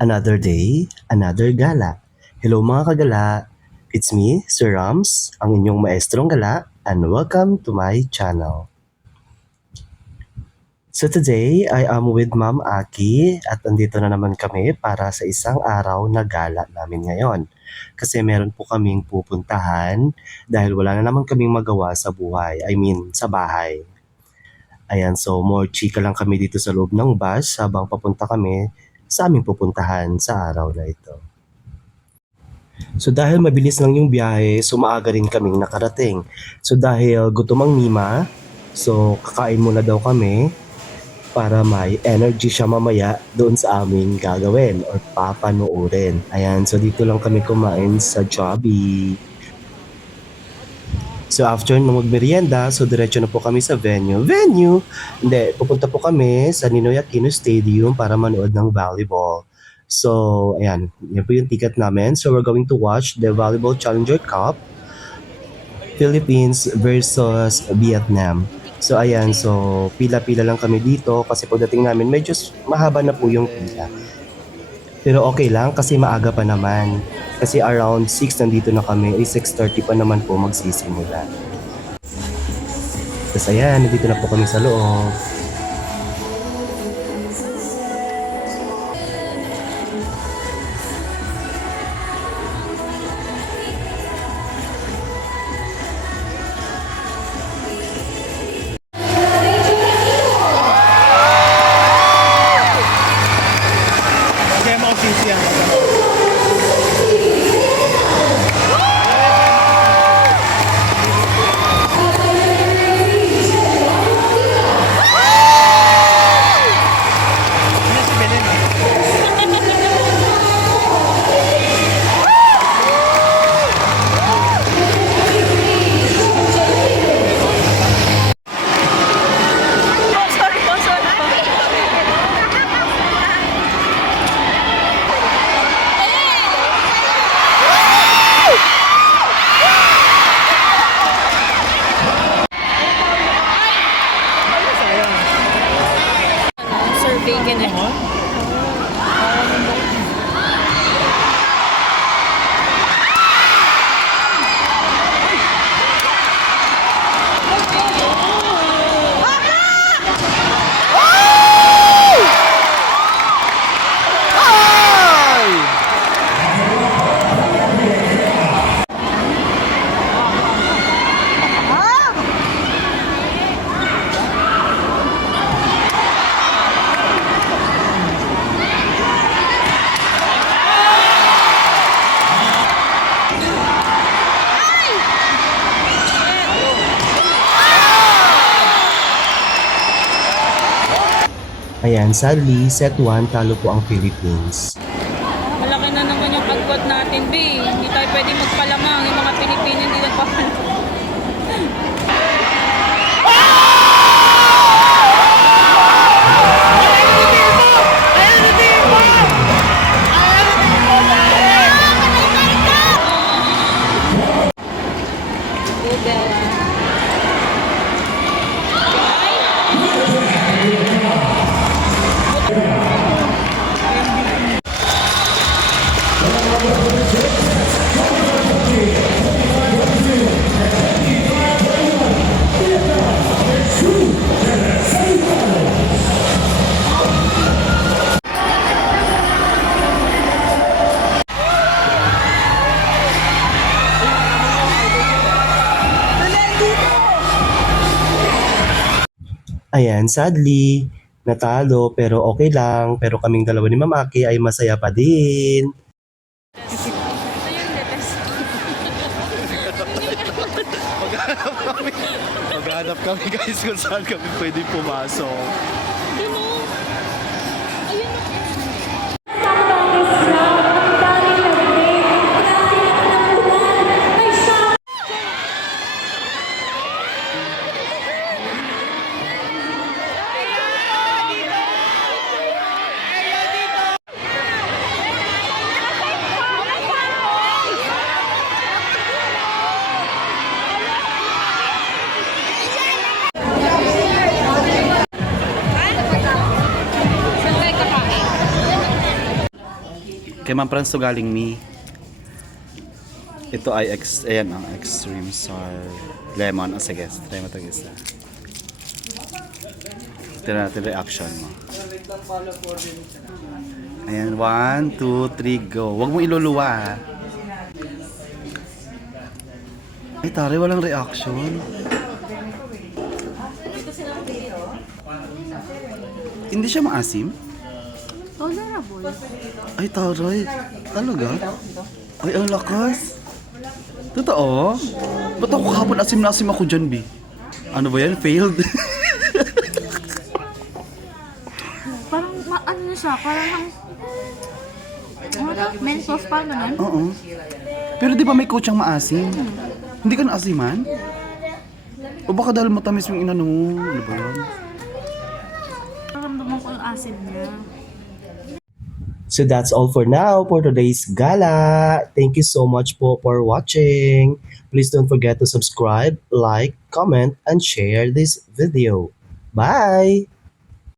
Another day, another gala. Hello mga kagala, it's me, Sir Rams, ang inyong maestrong gala, and welcome to my channel. So today, I am with Ma'am Aki at andito na naman kami para sa isang araw na gala namin ngayon. Kasi meron po kaming pupuntahan dahil wala na naman kaming magawa sa buhay, sa bahay. Ayan, so more chika lang kami dito sa loob ng bus habang papunta kami sa aming pupuntahan sa araw na ito. So dahil mabilis lang yung biyahe, so maaga rin kaming nakarating. So dahil gutom ang Mima, so kakain muna daw kami para may energy siya mamaya doon sa aming gagawin or papanoorin. Ayan, so dito lang kami kumain sa Jollibee. So after nung magmerienda, so diretso na po kami sa venue. Venue? Hindi, pupunta po kami sa Ninoy Aquino Stadium para manood ng volleyball. So, ayan, yan po yung ticket namin. So we're going to watch the Volleyball Challenger Cup, Philippines versus Vietnam. So ayan, so pila-pila lang kami dito kasi pagdating namin medyo mahaba na po yung pila. Pero okay lang kasi maaga pa naman. Kasi around 6 nandito na kami, 6:30 pa naman po magsisimula. Tapos ayan, nandito na po kami sa loob. Kaya mo office yan. Ano si Belen? Sorry po, sorry po. Sayang. Survey ka na. Ayan, sadly, set 1 talo po ang Philippines. Malaki na naman yung agwat natin, B. Hindi tayo pwede magpalamang. Yung mga Pilipino hindi nagpapalamang. Ayan, sadly, natalo pero okay lang. Pero kaming dalawa ni Ma'am Aki ay masaya pa din. Maghanap kami guys kung saan kami pwede pumasok. Kay Ma'am Franz to galing me. Ito ay ayan ang extreme sour lemon. Oh, sige, try mo ito isa. Tira natin reaction mo. Ayan, 1, 2, 3, go. Huwag mo iluluwa ha. Ay, tari, walang reaction. Hindi siya maasim? Tolerable. Ay, taray. Talaga? Ay, ang lakas. Totoo? Ba't ako kahapon asim na asim ako dyan, B? Ano ba yan? Failed? Parang ano na siya, parang mentos pa naman. Oo. Pero di ba may coach ang maasim? Hindi ka naasiman? O baka dahil matamis yung inano mo? Ano ba yan? Naramdaman ko yung acid niya. So that's all for now for today's gala. Thank you so much po for watching. Please don't forget to subscribe, like, comment, and share this video. Bye!